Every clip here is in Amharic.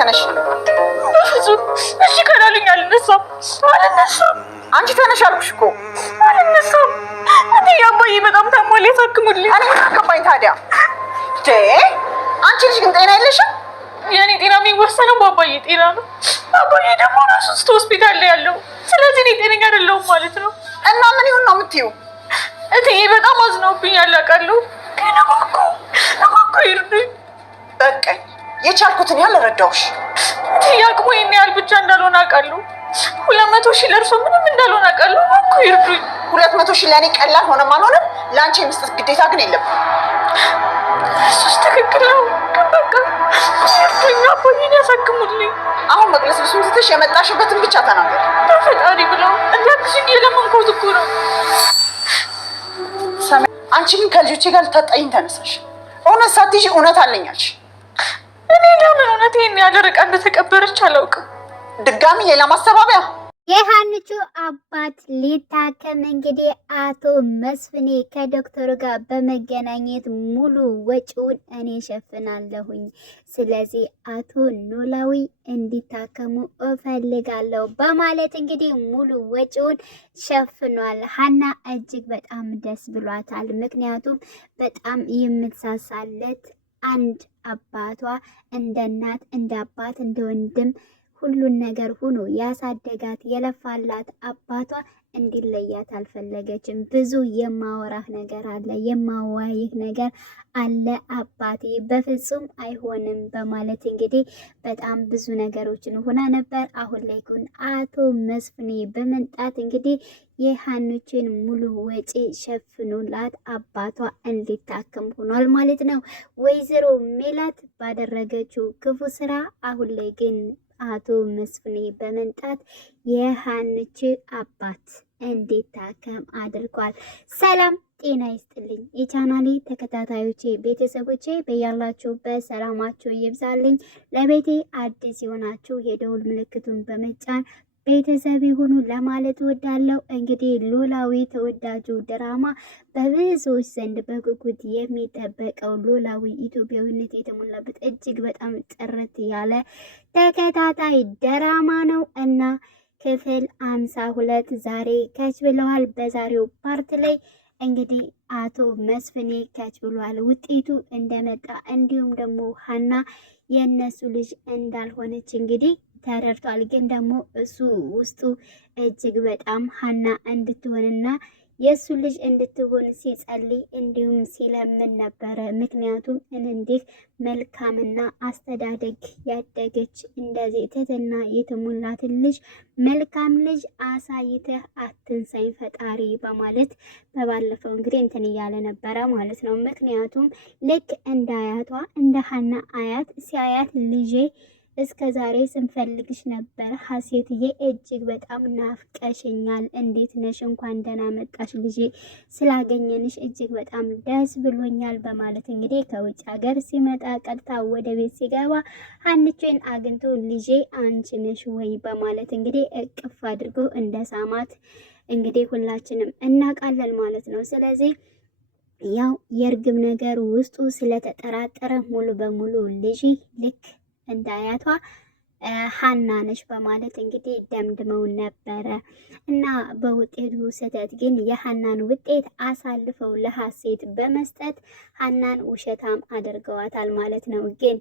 ተነሽ። በፍጹም እሺ ካላሉኝ አልነሳም። አንቺ ተነሽ አልኩሽ እኮ። አልነሳም። እኔ አባዬ በጣም ታሟል፣ ያሳክሙልኝ። እኔ ምን አገባኝ ታዲያ? አንቺ ልጅ ግን ጤና የለሽም። የኔ ጤና የሚወሰነው በአባዬ ጤና ነው። አባዬ ደግሞ ራሱ ሆስፒታል ላይ ያለው፣ ስለዚህ እኔ ጤነኛ አይደለሁም ማለት ነው። እና ምን ይሁን ነው የምትይው? እትዬ በጣም አዝነውብኛል አውቃለሁ፣ ግን እባክዎ ይርዱኝ። በቃኝ፣ የቻልኩትን ያህል ረዳሁሽ። እትዬ አቅሙ ይሄን ያህል ብቻ እንዳልሆነ አውቃለሁ። 200,000 ለእርሶ ምንም እንዳልሆነ አውቃለሁ። እባክዎ ይርዱኝ። 200,000 ለእኔ ቀላል ሆነም አልሆነም ለአንቺ የመስጠት ግዴታ ግን የለብም። እሱስ ትክክል ነው፣ ግን በቃ ይርዱኝ፣ አባዬን ያሳክሙልኝ። አሁን መቅለስ ብሱን ትተሽ የመጣሽበትን ብቻ ተናገር። በፈጣሪ ብለው እንዳትሽኝ የለመንኩት እኮ ነው። አንቺ ግን ከልጆቼ ጋር ልታጣይኝ ተነሳሽ። እውነት ሳትይዥ እውነት አለኛልሽ። እኔ ለምን እውነት ይሄን ያህል ርቃ እንደተቀበረች አላውቅም። ድጋሚ ሌላ ማስተባበያ። የሀንቹ አባት ሊታከም እንግዲህ አቶ መስፍኔ ከዶክተሩ ጋር በመገናኘት ሙሉ ወጪውን እኔ ሸፍናለሁኝ፣ ስለዚህ አቶ ኖላዊ እንዲታከሙ እፈልጋለሁ በማለት እንግዲህ ሙሉ ወጪውን ሸፍኗል። ሀና እጅግ በጣም ደስ ብሏታል። ምክንያቱም በጣም የምትሳሳለት አንድ አባቷ እንደ እናት እንደ አባት እንደ ወንድም ሁሉን ነገር ሆኖ ያሳደጋት የለፋላት አባቷ እንዲለያት አልፈለገችም። ብዙ የማወራህ ነገር አለ፣ የማዋይህ ነገር አለ አባቴ፣ በፍጹም አይሆንም በማለት እንግዲህ በጣም ብዙ ነገሮችን ሆና ነበር። አሁን ላይ ግን አቶ መስፍኔ በመምጣት እንግዲህ የሀንቹን ሙሉ ወጪ ሸፍኖላት አባቷ እንዲታከም ሆኗል ማለት ነው። ወይዘሮ ሜላት ባደረገችው ክፉ ስራ አሁን ላይ ግን አቶ መስፍኔ በመምጣት የሀንቹ አባት እንዲታከም አድርጓል። ሰላም ጤና ይስጥልኝ የቻናሌ ተከታታዮቼ ቤተሰቦቼ፣ በያላችሁበት ሰላማችሁ ይብዛልኝ። ለቤቴ አዲስ የሆናችሁ የደውል ምልክቱን በመጫን ቤተሰብ ይሁኑ ለማለት ወዳለው። እንግዲህ ኖላዊ ተወዳጁ ድራማ በብዙዎች ዘንድ በጉጉት የሚጠበቀው ኖላዊ ኢትዮጵያዊነት የተሞላበት እጅግ በጣም ጥርት ያለ ተከታታይ ድራማ ነው እና ክፍል 52 ዛሬ ከች ብለዋል። በዛሬው ፓርት ላይ እንግዲህ አቶ መስፍኔ ከች ብለዋል። ውጤቱ እንደመጣ እንዲሁም ደግሞ ሀና የእነሱ ልጅ እንዳልሆነች እንግዲህ ተረድቷል። ግን ደግሞ እሱ ውስጡ እጅግ በጣም ሀና እንድትሆንና የእሱ ልጅ እንድትሆን ሲጸልይ እንዲሁም ሲለምን ነበረ። ምክንያቱም እንዲህ መልካምና አስተዳደግ ያደገች እንደዚህ ትህትና የተሞላትን ልጅ መልካም ልጅ አሳይተህ አትንሳኝ ፈጣሪ በማለት በባለፈው እንግዲህ እንትን እያለ ነበረ ማለት ነው። ምክንያቱም ልክ እንደ አያቷ እንደ ሀና አያት ሲያያት ልጄ እስከ ዛሬ ስንፈልግሽ ነበር ሀሴትዬ፣ እጅግ በጣም ናፍቀሽኛል። እንዴት ነሽ? እንኳን ደህና መጣሽ ልጄ፣ ስላገኘንሽ እጅግ በጣም ደስ ብሎኛል በማለት እንግዲህ ከውጭ ሀገር ሲመጣ ቀጥታ ወደ ቤት ሲገባ ሀንቹን አግኝቶ ልጄ አንቺ ነሽ ወይ በማለት እንግዲህ እቅፍ አድርጎ እንደ ሳማት እንግዲህ ሁላችንም እናውቃለን ማለት ነው። ስለዚህ ያው የእርግብ ነገር ውስጡ ስለተጠራጠረ ሙሉ በሙሉ ልጅ ልክ እንደ አያቷ ሀና ነች በማለት እንግዲህ ደምድመው ነበረ እና በውጤቱ ስህተት ግን የሀናን ውጤት አሳልፈው ለሀሴት በመስጠት ሀናን ውሸታም አድርገዋታል ማለት ነው። ግን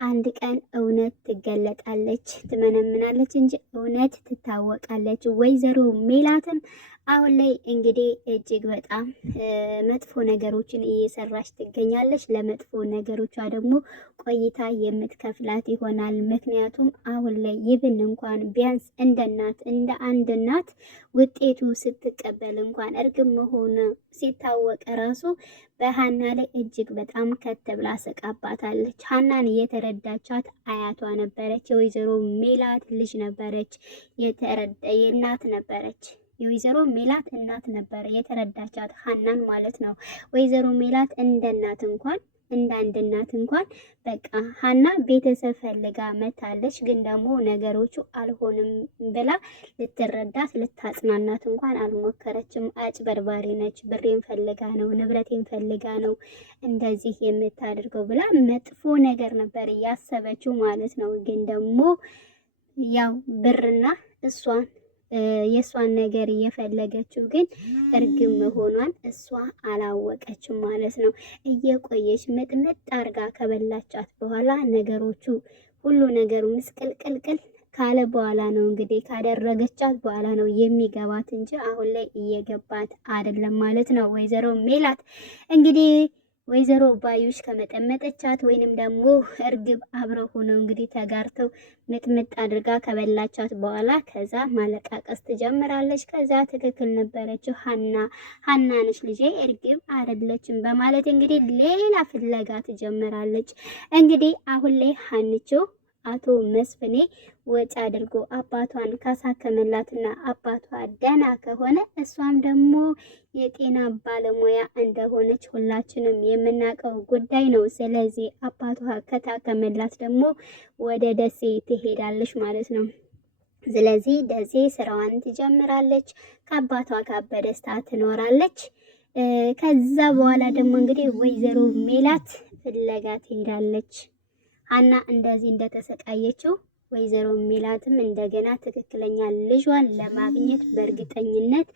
አንድ ቀን እውነት ትገለጣለች፣ ትመነምናለች እንጂ እውነት ትታወቃለች። ወይዘሮ ሜላትም አሁን ላይ እንግዲህ እጅግ በጣም መጥፎ ነገሮችን እየሰራች ትገኛለች። ለመጥፎ ነገሮቿ ደግሞ ቆይታ የምትከፍላት ይሆናል። ምክንያቱም አሁን ላይ ይብን እንኳን ቢያንስ እንደ እናት እንደ አንድ እናት ውጤቱ ስትቀበል እንኳን እርግብ መሆኑ ሲታወቅ ራሱ በሀና ላይ እጅግ በጣም ከተብላ ስቃባታለች። ሀናን የተረዳቻት አያቷ ነበረች። የወይዘሮ ሜላት ልጅ ነበረች። የእናት ነበረች። የወይዘሮ ሜላት እናት ነበረ የተረዳቻት ሀናን ማለት ነው። ወይዘሮ ሜላት እንደ እናት እንኳን እንደ አንድ እናት እንኳን በቃ ሀና ቤተሰብ ፈልጋ መታለች፣ ግን ደግሞ ነገሮቹ አልሆንም ብላ ልትረዳት ልታጽናናት እንኳን አልሞከረችም። አጭበርባሪ ነች፣ ብሬን ፈልጋ ነው ንብረቴን ፈልጋ ነው እንደዚህ የምታደርገው ብላ መጥፎ ነገር ነበር ያሰበችው ማለት ነው። ግን ደግሞ ያው ብርና እሷን የእሷን ነገር እየፈለገችው ግን እርግብ መሆኗን እሷ አላወቀችም ማለት ነው። እየቆየች ምጥምጥ አርጋ ከበላቻት በኋላ ነገሮቹ ሁሉ ነገሩ ምስቅልቅልቅል ካለ በኋላ ነው እንግዲህ ካደረገቻት በኋላ ነው የሚገባት እንጂ አሁን ላይ እየገባት አይደለም ማለት ነው። ወይዘሮ ሜላት እንግዲህ ወይዘሮ ባዩሽ ከመጠመጠቻት ወይንም ደግሞ እርግብ አብረው ሆነው እንግዲህ ተጋርተው ምጥምጥ አድርጋ ከበላቻት በኋላ ከዛ ማለቃቀስ ትጀምራለች። ከዛ ትክክል ነበረችው ሀና ነች ልጄ እርግብ አይደለችም በማለት እንግዲህ ሌላ ፍለጋ ትጀምራለች። እንግዲህ አሁን ላይ ሀንቾ አቶ መስፍኔ ወጪ አድርጎ አባቷን ካሳከመላትና አባቷ ደህና ከሆነ እሷም ደግሞ የጤና ባለሙያ እንደሆነች ሁላችንም የምናውቀው ጉዳይ ነው። ስለዚህ አባቷ ከታከመላት ደግሞ ወደ ደሴ ትሄዳለች ማለት ነው። ስለዚህ ደሴ ስራዋን ትጀምራለች፣ ከአባቷ ጋር በደስታ ትኖራለች። ከዛ በኋላ ደግሞ እንግዲህ ወይዘሮ ሜላት ፍለጋ ትሄዳለች። ሀና እንደዚህ እንደተሰቃየችው ወይዘሮ ሜላትም እንደገና ትክክለኛ ልጇን ለማግኘት በእርግጠኝነት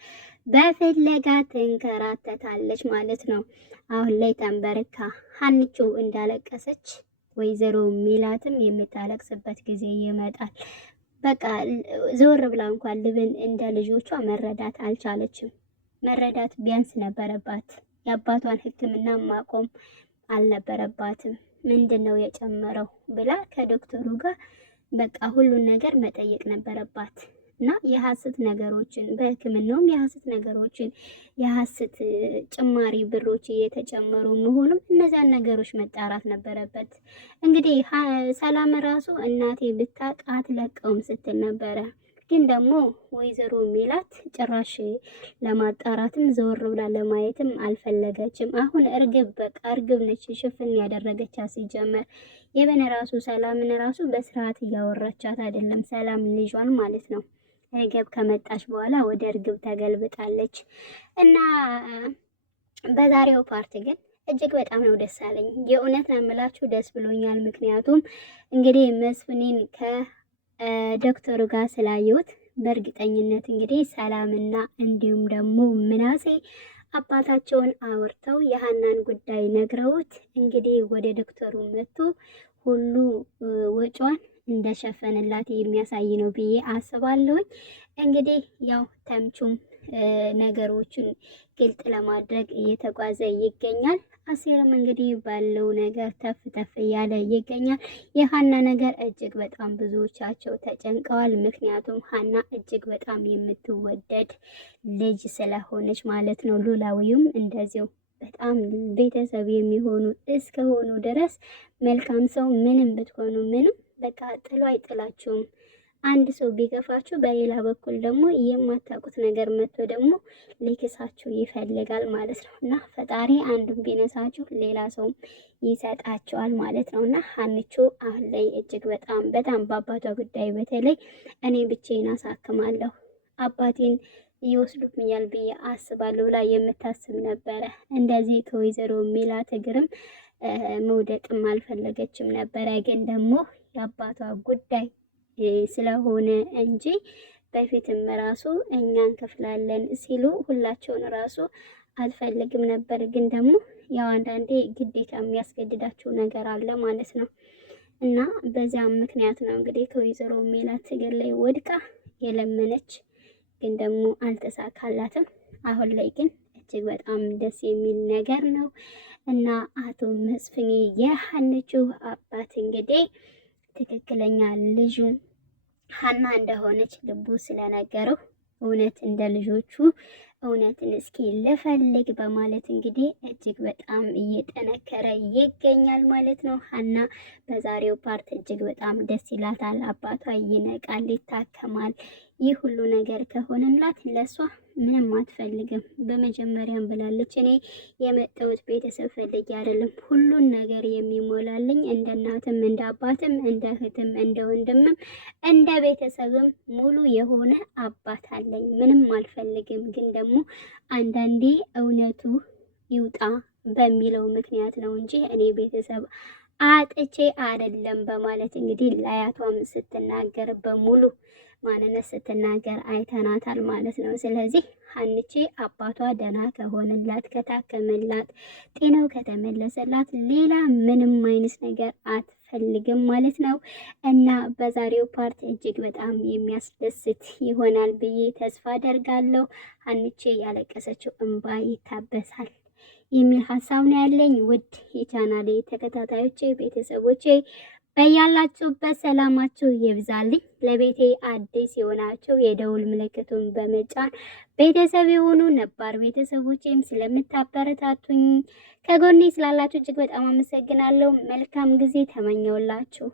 በፍለጋ ትንከራተታለች ማለት ነው። አሁን ላይ ተንበርካ ሀንቾ እንዳለቀሰች ወይዘሮ ሜላትም የምታለቅስበት ጊዜ ይመጣል። በቃ ዘወር ብላ እንኳን ልብን እንደ ልጆቿ መረዳት አልቻለችም። መረዳት ቢያንስ ነበረባት። የአባቷን ሕክምና ማቆም አልነበረባትም። ምንድን ነው የጨመረው ብላ ከዶክተሩ ጋር በቃ ሁሉን ነገር መጠየቅ ነበረባት። እና የሐሰት ነገሮችን በህክምናውም የሐሰት ነገሮችን የሐሰት ጭማሪ ብሮች እየተጨመሩ መሆኑም እነዛን ነገሮች መጣራት ነበረበት። እንግዲህ ሰላም ራሱ እናቴ ብታውቅ አትለቀውም ስትል ነበረ። ግን ደግሞ ወይዘሮ ሜላት ጭራሽ ለማጣራትም ዘወር ብላ ለማየትም አልፈለገችም። አሁን እርግብ በቃ እርግብ ነች ሽፍን ያደረገቻት። ሲጀመር የበነ ራሱ ሰላምን ራሱ በስርዓት እያወራቻት አይደለም፣ ሰላም ልጇን ማለት ነው። እርግብ ከመጣች በኋላ ወደ እርግብ ተገልብጣለች። እና በዛሬው ፓርት ግን እጅግ በጣም ነው ደስ አለኝ። የእውነት ነው የምላችሁ ደስ ብሎኛል። ምክንያቱም እንግዲህ መስፍኔን ዶክተሩ ጋር ስላየሁት በእርግጠኝነት እንግዲህ ሰላምና እንዲሁም ደግሞ ምናሴ አባታቸውን አወርተው የሀናን ጉዳይ ነግረውት እንግዲህ ወደ ዶክተሩ መጥቶ ሁሉ ወጪዋን እንደሸፈነላት የሚያሳይ ነው ብዬ አስባለሁኝ። እንግዲህ ያው ተምቹም ነገሮችን ግልጥ ለማድረግ እየተጓዘ ይገኛል። አሴርም እንግዲህ ባለው ነገር ተፍ ተፍ እያለ ይገኛል። የሀና ነገር እጅግ በጣም ብዙዎቻቸው ተጨንቀዋል። ምክንያቱም ሀና እጅግ በጣም የምትወደድ ልጅ ስለሆነች ማለት ነው። ሉላዊውም እንደዚሁ በጣም ቤተሰብ የሚሆኑ እስከሆኑ ድረስ መልካም ሰው ምንም ብትሆኑ ምንም በቃ ጥሎ አይጥላችሁም። አንድ ሰው ቢገፋችሁ በሌላ በኩል ደግሞ የማታውቁት ነገር መጥቶ ደግሞ ሊክሳችሁ ይፈልጋል ማለት ነው። እና ፈጣሪ አንዱን ቢነሳችሁ ሌላ ሰው ይሰጣቸዋል ማለት ነው። እና ሀንቾ አሁን ላይ እጅግ በጣም በአባቷ ጉዳይ በተለይ እኔ ብቻዬን አሳክማለሁ አባቴን ይወስዱብኛል ብዬ አስባለሁ ብላ የምታስብ ነበረ። እንደዚህ ከወይዘሮ ሜላት እግርም መውደቅም አልፈለገችም ነበረ። ግን ደግሞ የአባቷ ጉዳይ ስለሆነ እንጂ በፊትም ራሱ እኛ እንከፍላለን ሲሉ ሁላቸውን ራሱ አልፈልግም ነበር። ግን ደግሞ ያው አንዳንዴ ግዴታ የሚያስገድዳቸው ነገር አለ ማለት ነው። እና በዚያም ምክንያት ነው እንግዲህ ከወይዘሮ ሜላት እግር ላይ ወድቃ የለመነች፣ ግን ደግሞ አልተሳካላትም። አሁን ላይ ግን እጅግ በጣም ደስ የሚል ነገር ነው። እና አቶ መስፍኔ የሀንቹ አባት እንግዲህ ትክክለኛ ልጁ ሀና እንደሆነች ልቡ ስለነገረው እውነት እንደ ልጆቹ እውነትን እስኪ ልፈልግ በማለት እንግዲህ እጅግ በጣም እየጠነከረ ይገኛል ማለት ነው። ሀና በዛሬው ፓርት እጅግ በጣም ደስ ይላታል። አባቷ ይነቃል፣ ይታከማል። ይህ ሁሉ ነገር ከሆነላት ለሷ ምንም አትፈልግም። በመጀመሪያም ብላለች እኔ የመጣሁት ቤተሰብ ፈልጌ አይደለም፣ ሁሉን ነገር የሚሞላልኝ እንደ እናትም እንደ አባትም እንደ እህትም እንደ ወንድምም እንደ ቤተሰብም ሙሉ የሆነ አባት አለኝ። ምንም አልፈልግም። ግን ደግሞ አንዳንዴ እውነቱ ይውጣ በሚለው ምክንያት ነው እንጂ እኔ ቤተሰብ አጥቼ አይደለም በማለት እንግዲህ ለአያቷም ስትናገር በሙሉ ማንነት ስትናገር አይተናታል ማለት ነው። ስለዚህ ሀንቼ አባቷ ደህና ከሆነላት ከታከመላት ጤናው ከተመለሰላት ሌላ ምንም አይነት ነገር አትፈልግም ማለት ነው። እና በዛሬው ፓርት እጅግ በጣም የሚያስደስት ይሆናል ብዬ ተስፋ አደርጋለሁ። ሀንቼ ያለቀሰችው እንባ ይታበሳል የሚል ሀሳብ ነው ያለኝ። ውድ የቻናሌ ተከታታዮቼ ቤተሰቦቼ በያላችሁበት ሰላማችሁ ይብዛልኝ። ለቤቴ አዲስ የሆናችሁ የደውል ምልክቱን በመጫን ቤተሰብ የሆኑ ነባር ቤተሰቦቼም ስለምታበረታቱኝ ከጎኔ ስላላችሁ እጅግ በጣም አመሰግናለሁ። መልካም ጊዜ ተመኘውላችሁ።